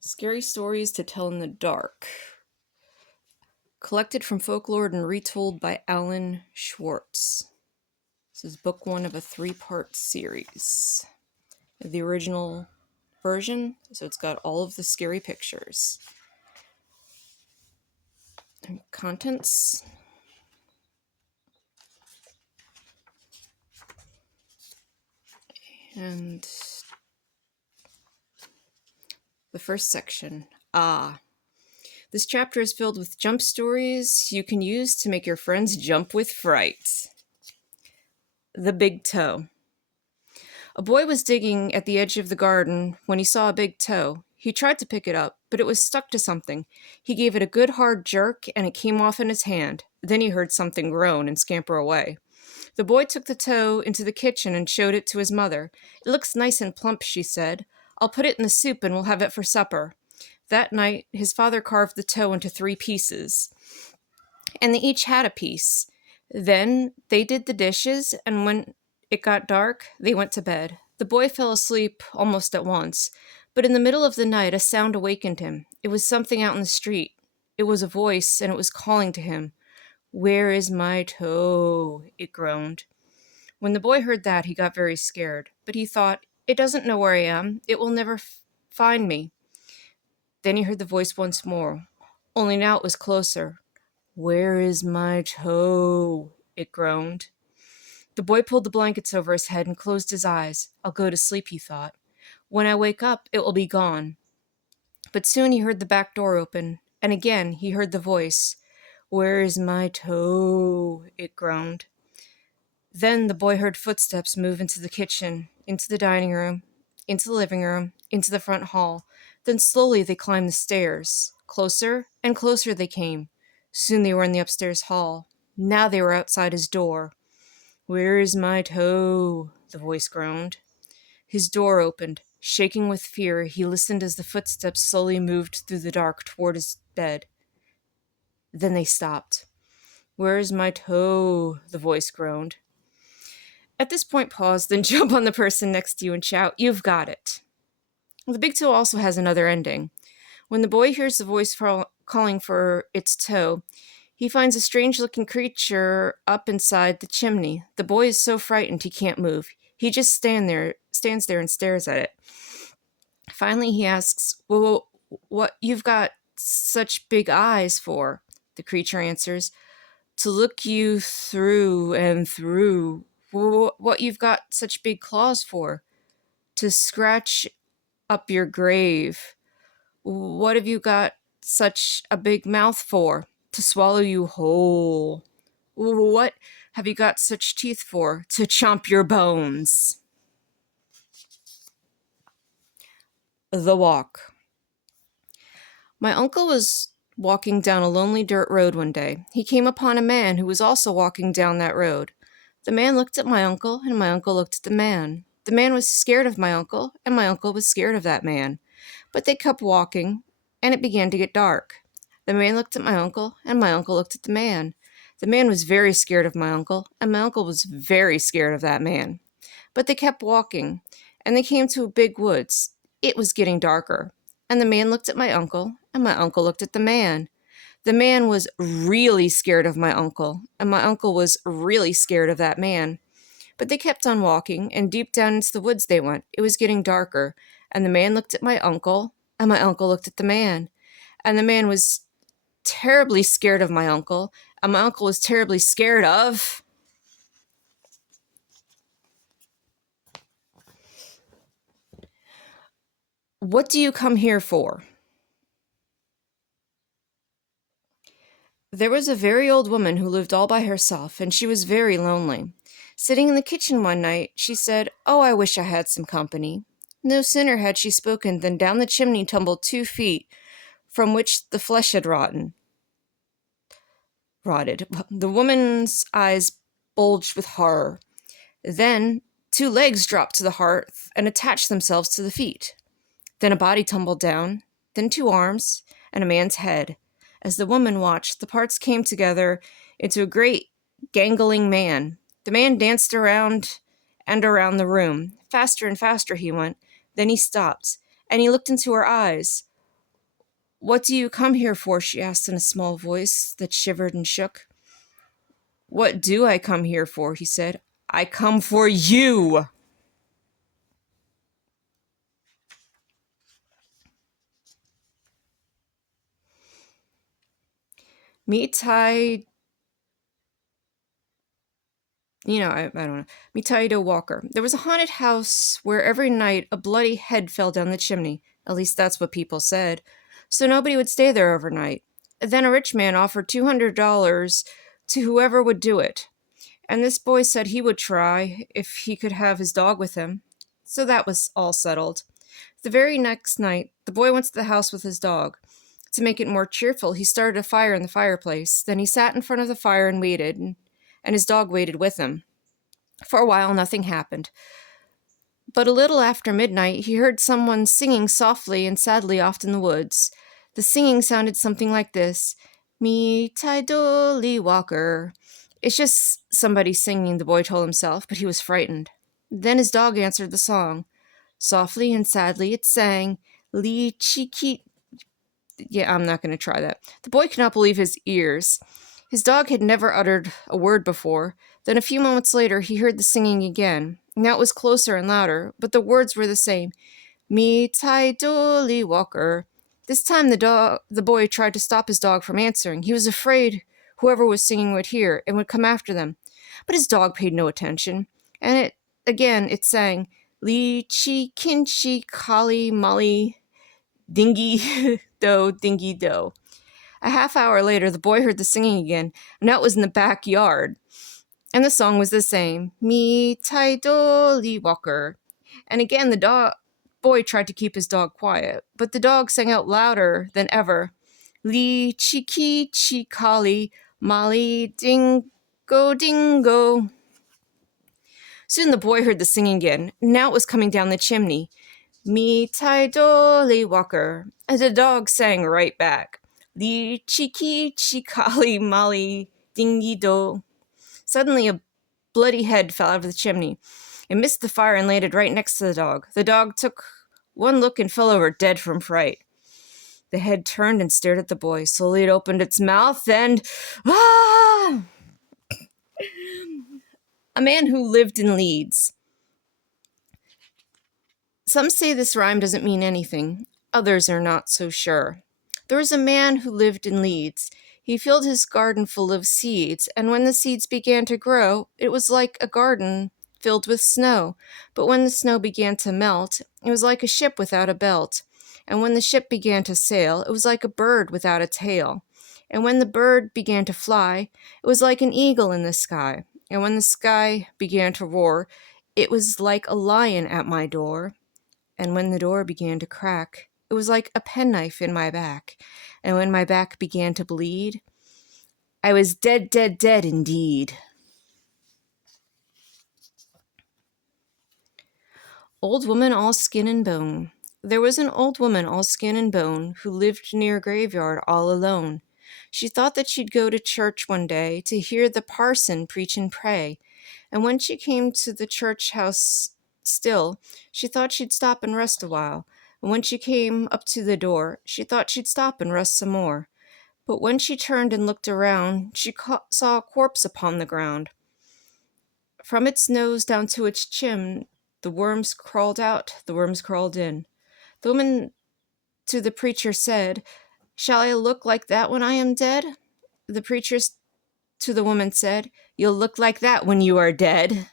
Scary stories to tell in the dark. Collected from folklore and retold by Alan Schwartz. This is book one of a 3-part series. The original version, so it's got all of the scary pictures. And contents. And the first section. This chapter is filled with jump stories you can use to make your friends jump with fright. The Big Toe. A boy was digging at the edge of the garden when he saw a big toe. He tried to pick it up, but it was stuck to something. He gave it a good hard jerk, and it came off in his hand. Then he heard something groan and scamper away. The boy took the toe into the kitchen and showed it to his mother. "It looks nice and plump," she said. "I'll put it in the soup and we'll have it for supper." That night, his father carved the toe into 3 pieces, and they each had a piece. Then they did the dishes, and when it got dark, they went to bed. The boy fell asleep almost at once, but in the middle of the night a sound awakened him. It was something out in the street. It was a voice, and it was calling to him. "Where is my toe?" it groaned. When the boy heard that, he got very scared, but he thought, "It doesn't know where I am. It will never find me." Then he heard the voice once more, only now it was closer. "Where is my toe?" it groaned. The boy pulled the blankets over his head and closed his eyes. "I'll go to sleep," he thought. "When I wake up, it will be gone." But soon he heard the back door open, and again he heard the voice. "Where is my toe?" it groaned. Then the boy heard footsteps move into the kitchen, into the dining room, into the living room, into the front hall. Then slowly they climbed the stairs. Closer and closer they came. Soon they were in the upstairs hall. Now they were outside his door. "Where is my toe?" the voice groaned. His door opened. Shaking with fear, he listened as the footsteps slowly moved through the dark toward his bed. Then they stopped. "Where is my toe?" the voice groaned. At this point, pause, then jump on the person next to you and shout, "You've got it." The big toe also has another ending. When the boy hears the voice calling for its toe, he finds a strange-looking creature up inside the chimney. The boy is so frightened he can't move. He just stands there and stares at it. Finally, he asks, "Well, what you've got such big eyes for?" The creature answers, "To look you through and through." "Well, what you've got such big claws for?" "To scratch up your grave." "What have you got such a big mouth for?" "To swallow you whole." "What have you got such teeth for?" "To chomp your bones." The Walk. My uncle was walking down a lonely dirt road one day. He came upon a man who was also walking down that road. The man looked at my uncle, and my uncle looked at the man. The man was scared of my uncle, and my uncle was scared of that man. But they kept walking, and it began to get dark. The man looked at my uncle, and my uncle looked at the man. The man was very scared of my uncle, and my uncle was very scared of that man. But they kept walking, and they came to a big woods. It was getting darker, and the man looked at my uncle, and my uncle looked at the man. The man was really scared of my uncle, and my uncle was really scared of that man. But they kept on walking, and deep down into the woods they went. It was getting darker, and the man looked at my uncle, and my uncle looked at the man. And the man was terribly scared of my uncle, and my uncle was terribly scared of... What do you come here for? There was a very old woman who lived all by herself, and she was very lonely. Sitting in the kitchen one night, she said, "Oh, I wish I had some company." No sooner had she spoken than down the chimney tumbled 2 feet, from which the flesh had rotted. The woman's eyes bulged with horror. Then 2 legs dropped to the hearth and attached themselves to the feet. Then a body tumbled down, then 2 arms, and a man's head. As the woman watched, the parts came together into a great, gangling man. The man danced around and around the room. Faster and faster he went. Then he stopped, and he looked into her eyes. "What do you come here for?" she asked in a small voice that shivered and shook. "What do I come here for?" he said. "I come for you." Mitai, I don't know. Mitaido Walker. There was a haunted house where every night a bloody head fell down the chimney. At least that's what people said. So nobody would stay there overnight. Then a rich man offered $200 to whoever would do it. And this boy said he would try if he could have his dog with him. So that was all settled. The very next night, the boy went to the house with his dog. To make it more cheerful, he started a fire in the fireplace. Then he sat in front of the fire and waited, and his dog waited with him. For a while, nothing happened. But a little after midnight, he heard someone singing softly and sadly off in the woods. The singing sounded something like this: "Me tai dolly walker." "It's just somebody singing," the boy told himself, but he was frightened. Then his dog answered the song. Softly and sadly it sang, "Lee cheeky." Yeah, I'm not going to try that. The boy could not believe his ears. His dog had never uttered a word before. Then a few moments later, he heard the singing again. Now it was closer and louder, but the words were the same. "Me tai dolly walker." This time the boy tried to stop his dog from answering. He was afraid whoever was singing would hear and would come after them. But his dog paid no attention. And it sang, "Lee chi kinchi kali molly dingy do dingy do." A half hour later, the boy heard the singing again, and now it was in the backyard. And the song was the same, "Me tai dolly walker." And again, the boy tried to keep his dog quiet, but the dog sang out louder than ever, "Lee chiki chikali molly dingo dingo." Soon the boy heard the singing again. Now it was coming down the chimney. "Me tai dolly walker." And the dog sang right back, "Lee cheeky chikali molly dingy do." Suddenly a bloody head fell out of the chimney. It missed the fire and landed right next to the dog. The dog took one look and fell over dead from fright. The head turned and stared at the boy. Slowly it opened its mouth and... ah! A man who lived in Leeds. Some say this rhyme doesn't mean anything. Others are not so sure. There was a man who lived in Leeds. He filled his garden full of seeds, and when the seeds began to grow, it was like a garden filled with snow. But when the snow began to melt, it was like a ship without a belt. And when the ship began to sail, it was like a bird without a tail. And when the bird began to fly, it was like an eagle in the sky. And when the sky began to roar, it was like a lion at my door. And when the door began to crack, it was like a penknife in my back. And when my back began to bleed, I was dead, dead, dead indeed. Old Woman All Skin and Bone. There was an old woman all skin and bone who lived near a graveyard all alone. She thought that she'd go to church one day to hear the parson preach and pray. And when she came to the church house still, she thought she'd stop and rest a while. And when she came up to the door, she thought she'd stop and rest some more. But when she turned and looked around, she saw a corpse upon the ground. From its nose down to its chin, the worms crawled out, the worms crawled in. The woman to the preacher said, "Shall I look like that when I am dead?" The preacher to the woman said, "You'll look like that when you are dead."